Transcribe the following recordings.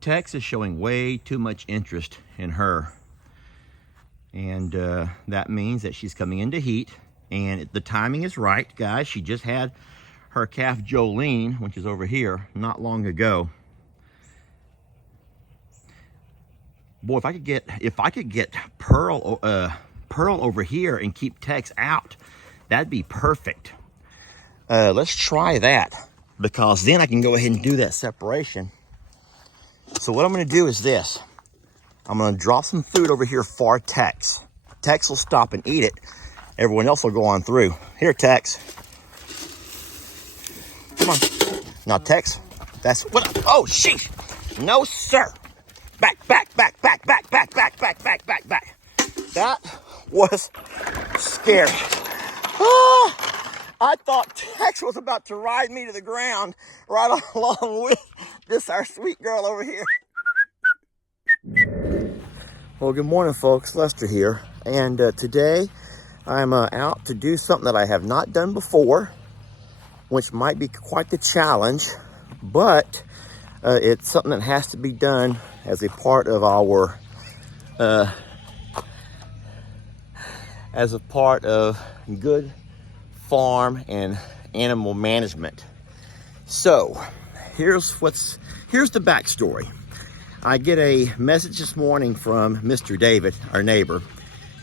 Tex is showing way too much interest in her. And that means that she's coming into heat. And the timing is right, guys. She just had her calf Jolene, which is over here, not long ago. Boy, if I could get Pearl over here and keep Tex out, that'd be perfect. Let's try that, because then I can go ahead and do that separation. So what I'm going to do is this. I'm going to drop some food over here for Tex. Tex will stop and eat it. Everyone else will go on through. Here, Tex. Come on. Now, Tex, that's what. Oh, sheesh. No, sir. Back. That was scary. I thought Tex was about to ride me to the ground right along with this our sweet girl over here. Well, good morning, folks. Lester here. And today I'm out to do something that I have not done before, which might be quite the challenge, but it's something that has to be done as a part of our good farm and animal management. So here's the backstory. I get a message this morning from Mr. David, our neighbor.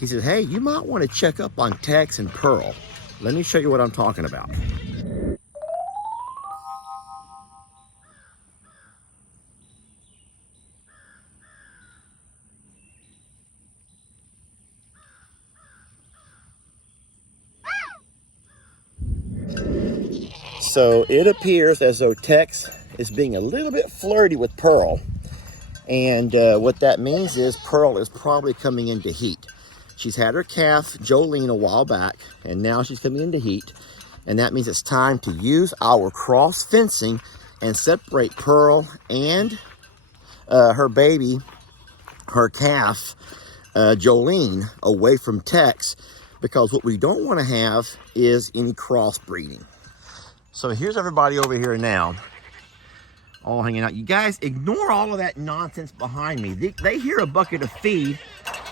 He says, hey, you might want to check up on Tex and Pearl. Let me show you what I'm talking about. So it appears as though Tex is being a little bit flirty with Pearl. And what that means is Pearl is probably coming into heat. She's had her calf, Jolene, a while back, and now she's coming into heat. And that means it's time to use our cross fencing and separate Pearl and her baby, her calf, Jolene, away from Tex, because what we don't want to have is any crossbreeding. So here's everybody over here now, all hanging out. You guys, ignore all of that nonsense behind me. They hear a bucket of feed,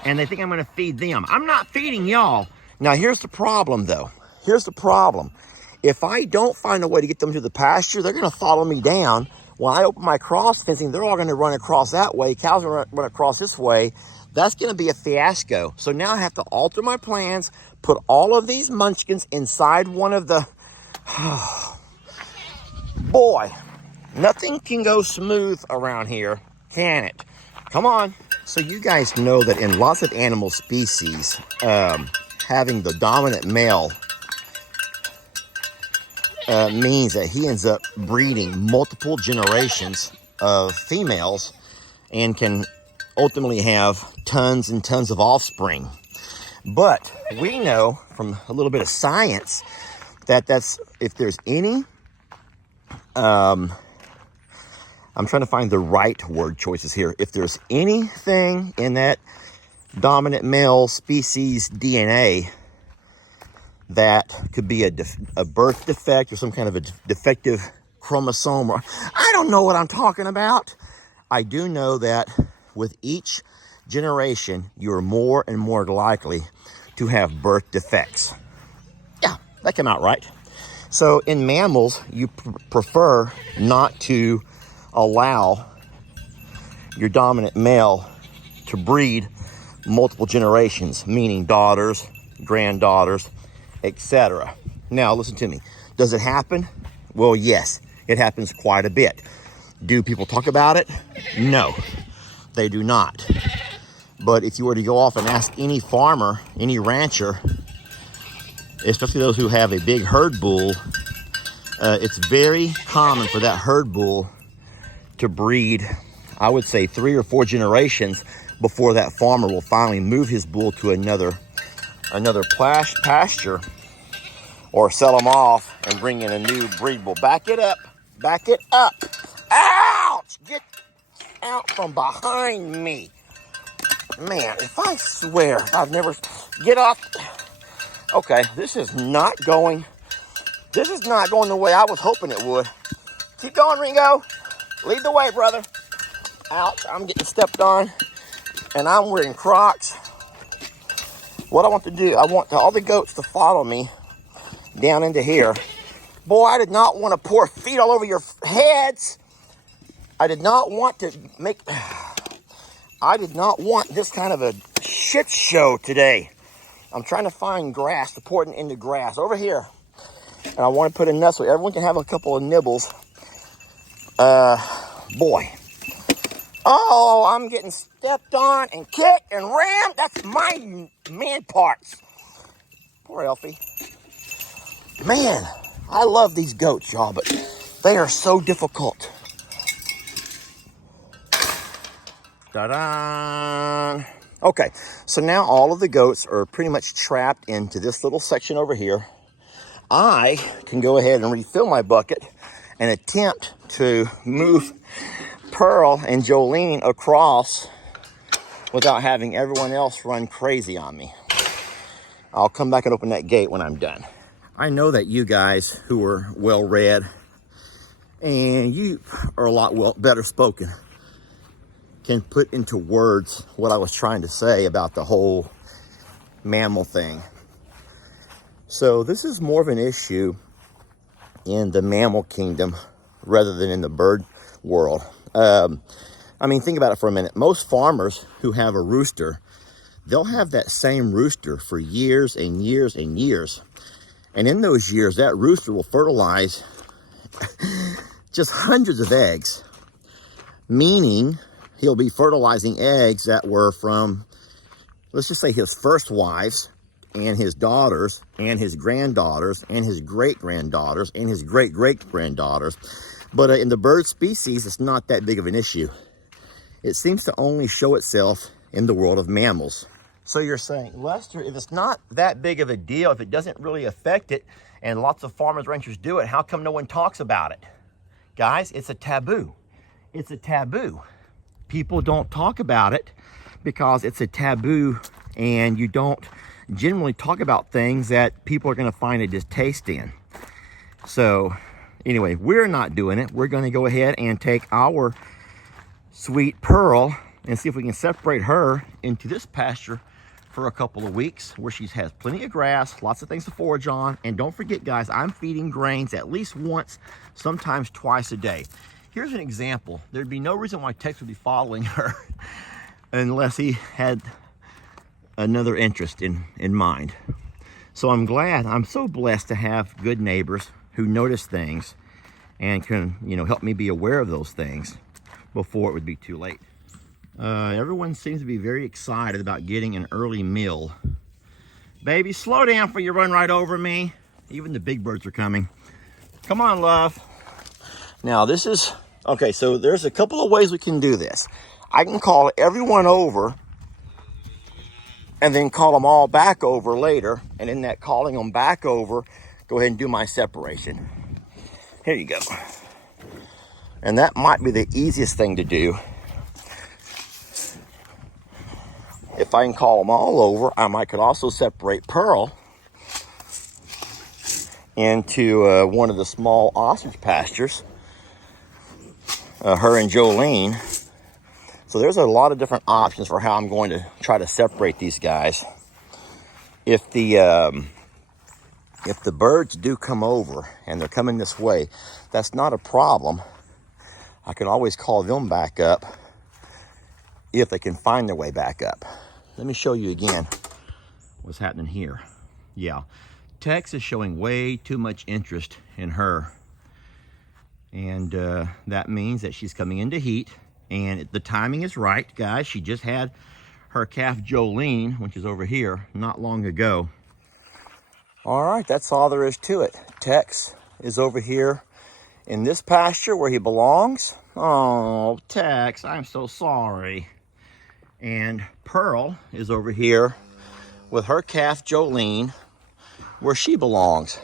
and they think I'm going to feed them. I'm not feeding y'all. Now, here's the problem, though. Here's the problem. If I don't find a way to get them to the pasture, they're going to follow me down. When I open my cross fencing, they're all going to run across that way. Cows are going to run across this way. That's going to be a fiasco. So now I have to alter my plans, put all of these munchkins inside one of the... Boy, nothing can go smooth around here, can it? Come on. So you guys know that in lots of animal species, having the dominant male means that he ends up breeding multiple generations of females and can ultimately have tons and tons of offspring. But we know from a little bit of science that if there's any, I'm trying to find the right word choices here. If there's anything in that dominant male species DNA that could be a birth defect or some kind of a defective chromosome, or I don't know what I'm talking about. I do know that with each generation, you're more and more likely to have birth defects. Yeah, that came out right. So in mammals, you prefer not to allow your dominant male to breed multiple generations, meaning daughters, granddaughters, etc. Now, listen to me. Does it happen? Well, yes, it happens quite a bit. Do people talk about it? No, they do not. But if you were to go off and ask any farmer, any rancher, especially those who have a big herd bull, it's very common for that herd bull to breed, I would say, 3 or 4 generations before that farmer will finally move his bull to another pasture or sell them off and bring in a new breed bull. Back it up. Back it up. Ouch! Get out from behind me. Man, if I swear I've never... Get off. Okay, this is not going the way I was hoping it would. Keep going, Ringo. Lead the way, brother. Ouch, I'm getting stepped on, and I'm wearing Crocs. What I want to do, I want all the goats to follow me down into here. Boy, I did not want to pour feet all over your heads. I did not want to make... I did not want this kind of a shit show today. I'm trying to find grass to pour it into grass over here. And I want to put a nest so everyone can have a couple of nibbles. Boy. Oh, I'm getting stepped on and kicked and rammed. That's my man parts. Poor Elfie. Man, I love these goats, y'all, but they are so difficult. Ta-da! Okay, so now all of the goats are pretty much trapped into this little section over here. I can go ahead and refill my bucket and attempt to move Pearl and Jolene across without having everyone else run crazy on me. I'll come back and open that gate when I'm done. I know that you guys who are well-read and you are a lot better spoken can put into words what I was trying to say about the whole mammal thing. So this is more of an issue in the mammal kingdom rather than in the bird world. I mean, think about it for a minute. Most farmers who have a rooster, they'll have that same rooster for years and years and years. And in those years, that rooster will fertilize just hundreds of eggs, meaning he'll be fertilizing eggs that were from, let's just say, his first wives and his daughters and his granddaughters and his great-granddaughters and his great-great-granddaughters. But in the bird species, it's not that big of an issue. It seems to only show itself in the world of mammals. So you're saying, Lester, if it's not that big of a deal, if it doesn't really affect it, and lots of farmers, ranchers do it, how come no one talks about it? Guys, it's a taboo. It's a taboo. People don't talk about it because it's a taboo, and you don't generally talk about things that people are going to find a distaste in. So anyway, we're not doing it. We're going to go ahead and take our sweet Pearl and see if we can separate her into this pasture for a couple of weeks where she has plenty of grass, lots of things to forage on. And don't forget, guys, I'm feeding grains at least once, sometimes twice a day. Here's an example. There'd be no reason why Tex would be following her unless he had another interest in mind. So I'm so blessed to have good neighbors who notice things and can, help me be aware of those things before it would be too late. Everyone seems to be very excited about getting an early meal. Baby, slow down before you run right over me. Even the big birds are coming. Come on, love. Now this is, okay, so there's a couple of ways we can do this. I can call everyone over and then call them all back over later. And in that calling them back over, go ahead and do my separation. Here you go. And that might be the easiest thing to do. If I can call them all over, I could also separate Pearl into one of the small ostrich pastures, her and Jolene. So there's a lot of different options for how I'm going to try to separate these guys. If the birds do come over and they're coming this way, that's not a problem. I can always call them back up if they can find their way back up. Let me show you again what's happening here. Yeah, Tex is showing way too much interest in her. And that means that she's coming into heat. And the timing is right, guys. She just had her calf Jolene, which is over here, not long ago. All right, that's all there is to it. Tex is over here in this pasture where he belongs. Oh, Tex, I'm so sorry. And Pearl is over here with her calf Jolene where she belongs.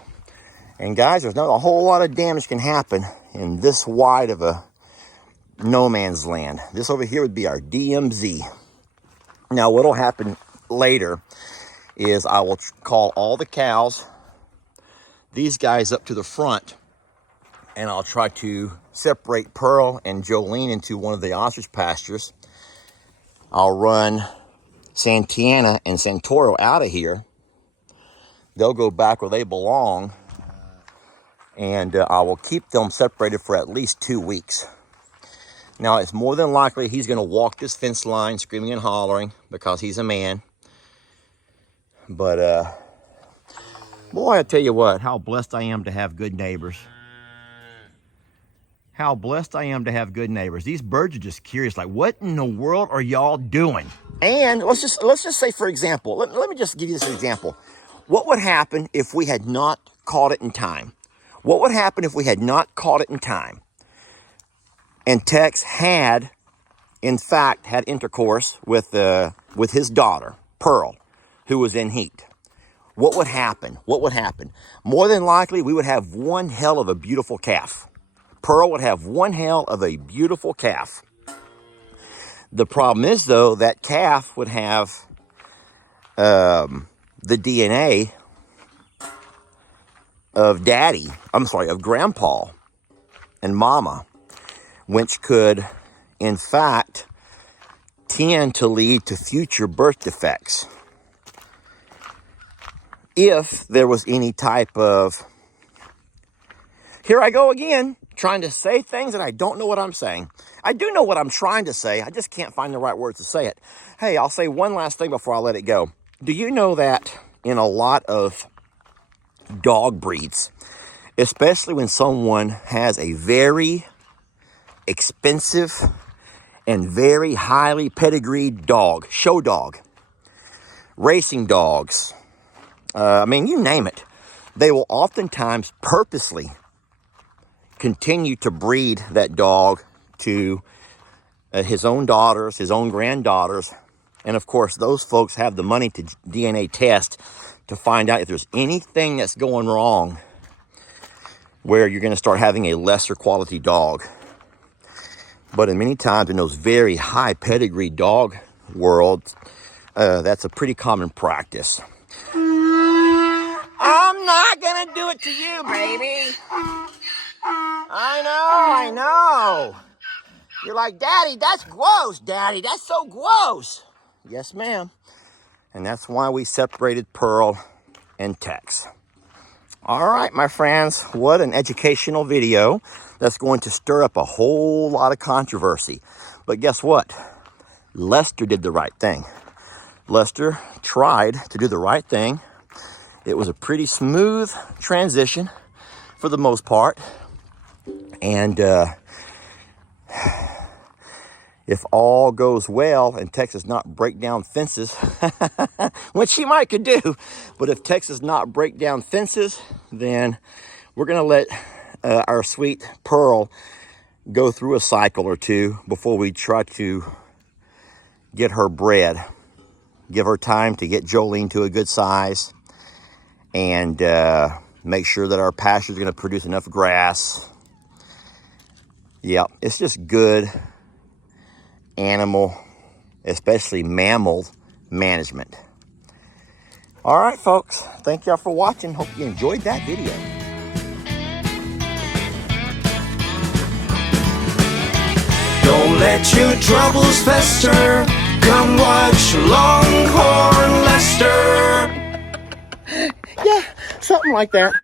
And guys, there's not a whole lot of damage can happen in this wide of a no man's land. This over here would be our DMZ. Now what'll happen later is I will call all the cows, these guys up to the front, and I'll try to separate Pearl and Jolene into one of the ostrich pastures, I'll run Santana and Santoro out of here. They'll go back where they belong, and I will keep them separated for at least 2 weeks. Now, it's more than likely he's going to walk this fence line screaming and hollering because he's a man. But, boy, I tell you what, how blessed I am to have good neighbors. How blessed I am to have good neighbors. These birds are just curious, like, what in the world are y'all doing? And let's just say, for example, let me just give you this example. What would happen if we had not caught it in time? What would happen if we had not caught it in time? And Tex had, in fact, had intercourse with his daughter, Pearl, who was in heat. What would happen? What would happen? More than likely, we would have one hell of a beautiful calf. Pearl would have one hell of a beautiful calf. The problem is, though, that calf would have the DNA of of grandpa and mama, which could, in fact, tend to lead to future birth defects. If there was any type of, here I go again, trying to say things that I don't know what I'm saying. I do know what I'm trying to say. I just can't find the right words to say it. Hey, I'll say one last thing before I let it go. Do you know that in a lot of dog breeds, especially when someone has a very expensive and very highly pedigreed dog, show dog, racing dogs, I mean, you name it, they will oftentimes purposely continue to breed that dog to his own daughters, his own granddaughters. And of course, those folks have the money to DNA test to find out if there's anything that's going wrong where you're going to start having a lesser quality dog. But in many times in those very high pedigree dog worlds, that's a pretty common practice. I'm not going to do it to you, baby. I know. You're like, Daddy, that's gross, Daddy. That's so gross. Yes, ma'am. And that's why we separated Pearl and Tex. All right, my friends, what an educational video that's going to stir up a whole lot of controversy. But guess what? Lester did the right thing. Lester tried to do the right thing. It was a pretty smooth transition for the most part. And if all goes well and Tex does not break down fences, which she might could do, but if Tex does not break down fences, then we're going to let our sweet Pearl go through a cycle or two before we try to get her bred. Give her time to get Jolene to a good size and make sure that our pasture is going to produce enough grass. Yeah, it's just good animal, especially mammal management. All right, folks. Thank y'all for watching. Hope you enjoyed that video. Don't let your troubles fester. Come watch Longhorn Lester. Yeah, something like that.